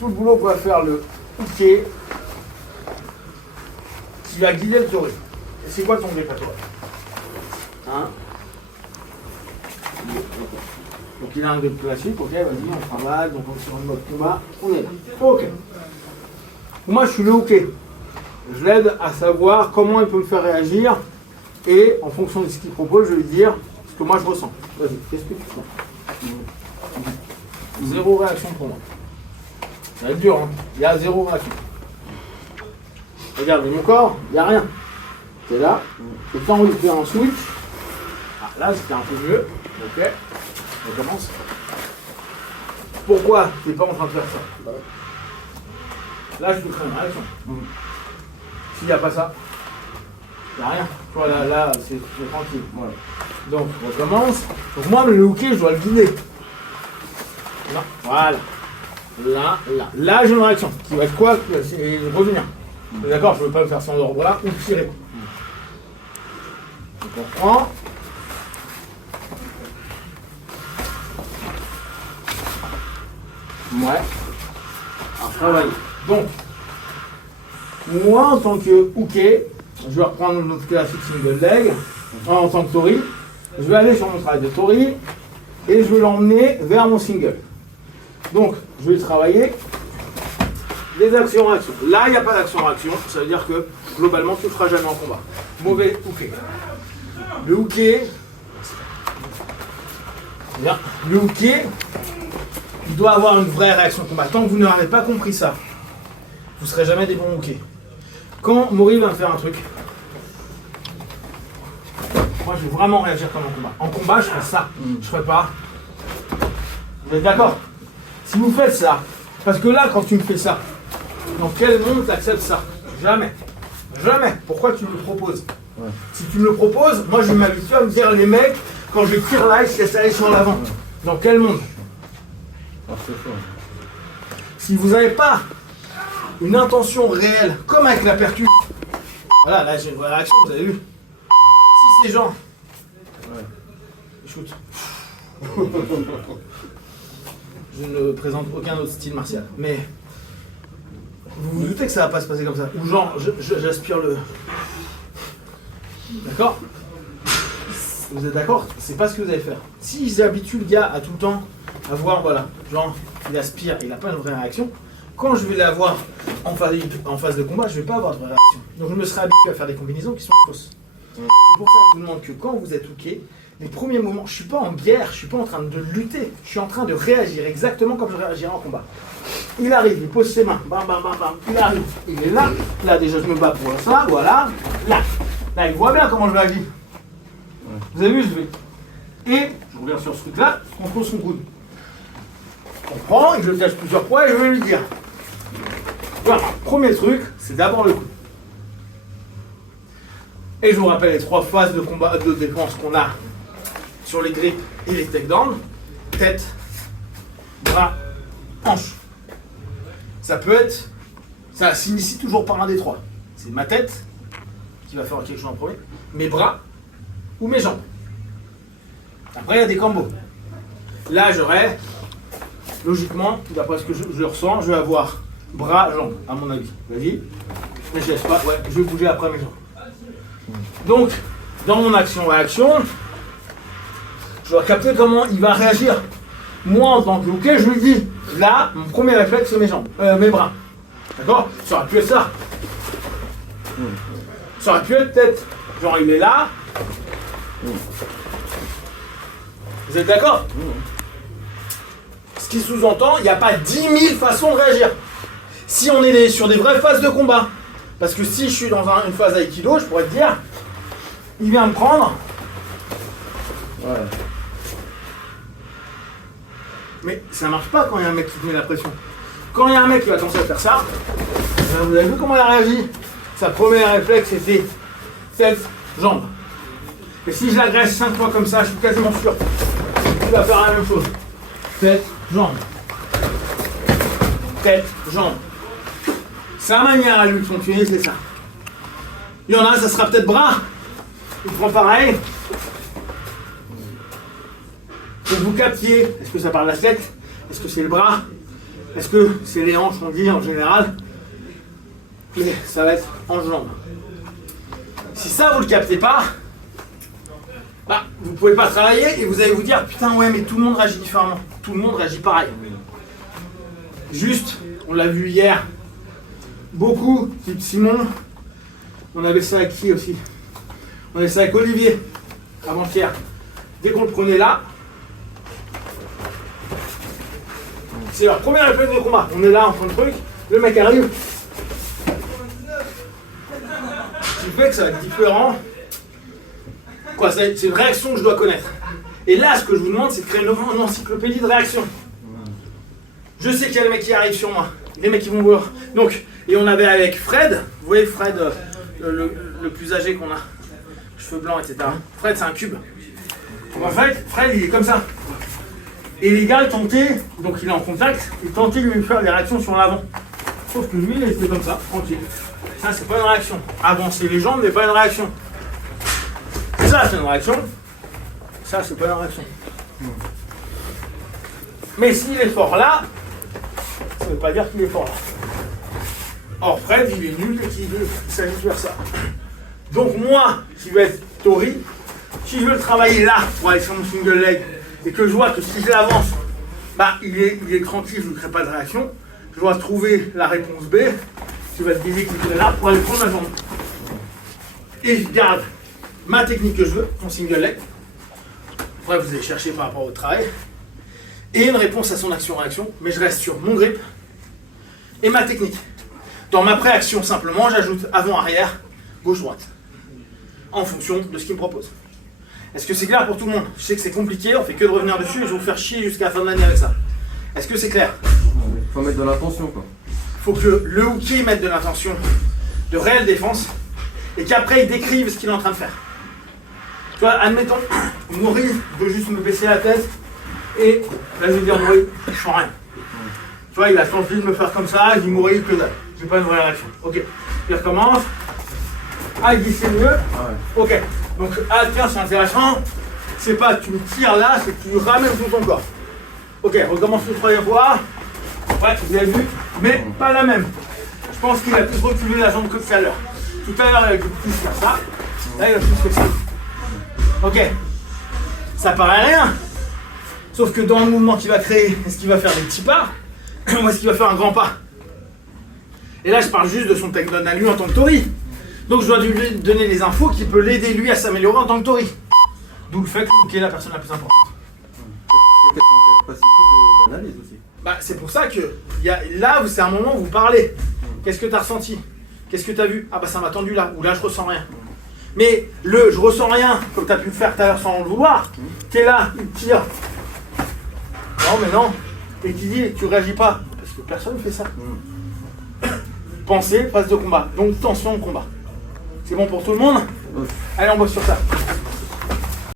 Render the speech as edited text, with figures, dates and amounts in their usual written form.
tout le boulot que va faire le hooké qui va guider le tori. Et c'est quoi ton grip à toi? Hein? Donc il a un grip classique, ok, vas-y, on travaille, donc on est sur le mode combat, on est là. Ok. Moi je suis le hooké. Je l'aide à savoir comment il peut me faire réagir et en fonction de ce qu'il propose, je vais lui dire ce que moi je ressens. Vas-y, qu'est-ce que tu sens? Zéro réaction pour moi. Ça va être dur, hein. Il y a zéro réaction. Regarde, mon corps, il n'y a rien. C'est là. Et quand on lui fait un switch, ah, là c'était un peu mieux. Ok, on commence. Pourquoi tu n'es pas en train de faire ça? Là, je te crée une réaction. S'il n'y a pas ça, il n'y a rien. Tu vois, là c'est tranquille. Voilà. Donc, on commence. Donc, moi, le hooké, je dois le guider. Là, voilà. Là, j'ai une réaction. Qui va être quoi? C'est revenir. D'accord, je ne veux pas me faire sans ordre là ou tirer. Donc, on prend. Ouais. À travailler. Donc, moi, en tant que hooké, je vais reprendre notre classique single leg. En tant que tori, je vais aller sur mon travail de tori et je vais l'emmener vers mon single. Donc, je vais travailler des actions-réactions. Là, il n'y a pas d'action-réaction, ça veut dire que globalement, tu ne le feras jamais en combat. Mauvais hooké. Le hooké, bien. Le hooké, il doit avoir une vraie réaction combat. Tant que vous n'avez pas compris ça, vous ne serez jamais des bons hookés. Quand Maury va me faire un truc, moi je vais vraiment réagir comme en combat. En combat, je ferai ça. Je ne ferai pas. Vous êtes d'accord? Si vous faites ça, parce que là, quand tu me fais ça, dans quel monde tu acceptes ça? Jamais. Jamais. Pourquoi tu me le proposes? Ouais. Si tu me le proposes, moi je vais m'habituer à me dire les mecs, quand je tire là, ils s'asseyent sur l'avant. Ouais. Dans quel monde? Si vous n'avez pas une intention réelle, comme avec la percute, voilà, là j'ai une vraie réaction, vous avez vu? Si ces gens... Ouais. Shoot. Je ne présente aucun autre style martial, mais vous vous doutez que ça va pas se passer comme ça. Ou genre, j'aspire le... D'accord? Vous êtes d'accord? C'est pas ce que vous allez faire. Si j'habitue le gars à tout le temps à voir, voilà, genre, il aspire, il n'a pas une vraie réaction, quand je vais l'avoir en phase de combat, je ne vais pas avoir de vraie réaction. Donc je me serai habitué à faire des combinaisons qui sont fausses. C'est pour ça que je vous demande que quand vous êtes hooké, les premiers moments, je ne suis pas en guerre, je ne suis pas en train de lutter, je suis en train de réagir exactement comme je réagirais en combat. Il arrive, il pose ses mains, bam bam bam bam, il arrive, il est là, là déjà je me bats pour ça, voilà, là il voit bien comment je réagis. Vous avez vu, je vais. Et je reviens sur ce truc-là, je contrôle son coude. Je comprends, et je le cache plusieurs fois et je vais lui dire. Voilà, premier truc, c'est d'abord le coude. Et je vous rappelle les 3 phases de combat de défense qu'on a sur les grips et les takedowns. Tête, bras, hanche. Ça peut être, ça s'initie toujours par un des 3. C'est ma tête qui va faire quelque chose en premier, mes bras ou mes jambes. Après, il y a des combos. Là, j'aurais, logiquement, d'après ce que je ressens, je vais avoir bras, jambes, à mon avis. Vas-y. Mais je laisse pas, ouais, je vais bouger après mes jambes. Donc, dans mon action-réaction, je dois capter comment il va réagir. Moi, en tant que hooké, je lui dis, là, mon premier réflexe, c'est mes jambes, mes bras. D'accord? Ça aurait pu être ça. Ça aurait pu être peut-être, genre, il est là. Vous êtes d'accord? Ce qui sous-entend, il n'y a pas 10 000 façons de réagir. Si on est sur des vraies phases de combat. Parce que si je suis dans une phase Aikido, je pourrais te dire, il vient me prendre. Ouais. Mais ça marche pas quand il y a un mec qui te met la pression. Quand il y a un mec qui va commencer à faire ça, vous avez vu comment il a réagi? Sa première réflexe c'était tête, jambe. Et si je l'agresse 5 fois comme ça, je suis quasiment sûr qu'il va faire la même chose. Tête, jambe. Tête, jambe. Sa manière à lui de fonctionner, c'est ça. Il y en a, ça sera peut-être bras. Il prend pareil. Pour que vous captiez, est-ce que ça part de la tête? Est-ce que c'est le bras? Est-ce que c'est les hanches, on dit en général? Et ça va être hanche-jambe. Si ça, vous ne le captez pas, bah, vous ne pouvez pas travailler et vous allez vous dire putain, ouais, mais tout le monde réagit différemment. Tout le monde réagit pareil. Juste, on l'a vu hier, beaucoup, type Simon, on avait ça avec qui aussi? On avait ça avec Olivier, avant-hier. Dès qu'on le prenait là, c'est leur premier réflexe de combat. On est là en train de truc, le mec arrive. Ce qui fait que ça va être différent. Quoi, c'est une réaction que je dois connaître. Et là, ce que je vous demande, c'est de créer une encyclopédie de réactions. Je sais qu'il y a des mecs qui arrivent sur moi, des mecs qui vont voir. Donc, et on avait avec Fred, vous voyez Fred, le plus âgé qu'on a, cheveux blancs, etc. Fred, c'est un cube. En fait, Fred, il est comme ça. Et les gars tentaient, donc il est en contact, ils tentaient de lui faire des réactions sur l'avant. Sauf que lui, il était comme ça, tranquille. Ça, c'est pas une réaction. Avancer les jambes n'est pas une réaction. Ça, c'est une réaction. Ça, c'est pas une réaction. Mais s'il est fort là, ça veut pas dire qu'il est fort là. Or, Fred, il est nul et qu'il s'agit de faire ça. Donc moi, qui veux être Tori, si je veux le travailler là, pour aller sur mon single leg, et que je vois que si je l'avance, bah, il est tranquille, je ne crée pas de réaction, je dois trouver la réponse B, qui va être déséquilibrée là, pour aller prendre ma jambe. Et je garde ma technique que je veux, mon single leg. Après, vous allez chercher par rapport au travail. Et une réponse à son action-réaction, mais je reste sur mon grip et ma technique. Dans ma préaction, simplement, j'ajoute avant-arrière, gauche-droite, en fonction de ce qu'il me propose. Est-ce que c'est clair pour tout le monde? Je sais que c'est compliqué, on fait que de revenir dessus et je vais vous faire chier jusqu'à la fin de l'année avec ça. Est-ce que c'est clair? Il faut mettre de l'intention, quoi. Il faut que le hooker mette de l'intention, de réelle défense, et qu'après il décrive ce qu'il est en train de faire. Tu vois, admettons, Maury veut juste me baisser la tête, et là je vais dire Maury, je sens rien. Tu vois, il a envie de me faire comme ça, je dis Maury, que dalle. J'ai pas une vraie réaction. Ok, il recommence. Ah, il dit c'est mieux. Ok, donc, ah tiens, c'est intéressant. C'est pas tu me tires là, c'est que tu ramènes tout ton corps. Ok, recommence une troisième fois. Ouais, vous avez vu, mais pas la même. Je pense qu'il a plus reculé la jambe que tout à l'heure. Tout à l'heure, il a plus faire ça. Là, il a plus fait ça. Ok, ça paraît rien. Sauf que dans le mouvement qu'il va créer, est-ce qu'il va faire des petits pas ou est-ce qu'il va faire un grand pas? Et là, je parle juste de son takedown à lui en tant que Tori. Donc, je dois lui donner les infos qui peuvent l'aider lui à s'améliorer en tant que Tori. D'où le fait qu'il est la personne la plus importante. Et quelles sont les capacités d'analyse aussi? Bah, c'est pour ça que là, c'est un moment où vous parlez. Qu'est-ce que tu as ressenti? Qu'est-ce que tu as vu? Ah bah ça m'a tendu là, ou là je ressens rien. Mais je ressens rien, comme tu as pu le faire tout à l'heure sans le vouloir, tu es là, il te tire. Non mais non. Et tu dis, tu réagis pas. Parce que personne ne fait ça. Pensée, phase de combat. Donc tension au combat. C'est bon pour tout le monde? Allez, on bosse sur ça.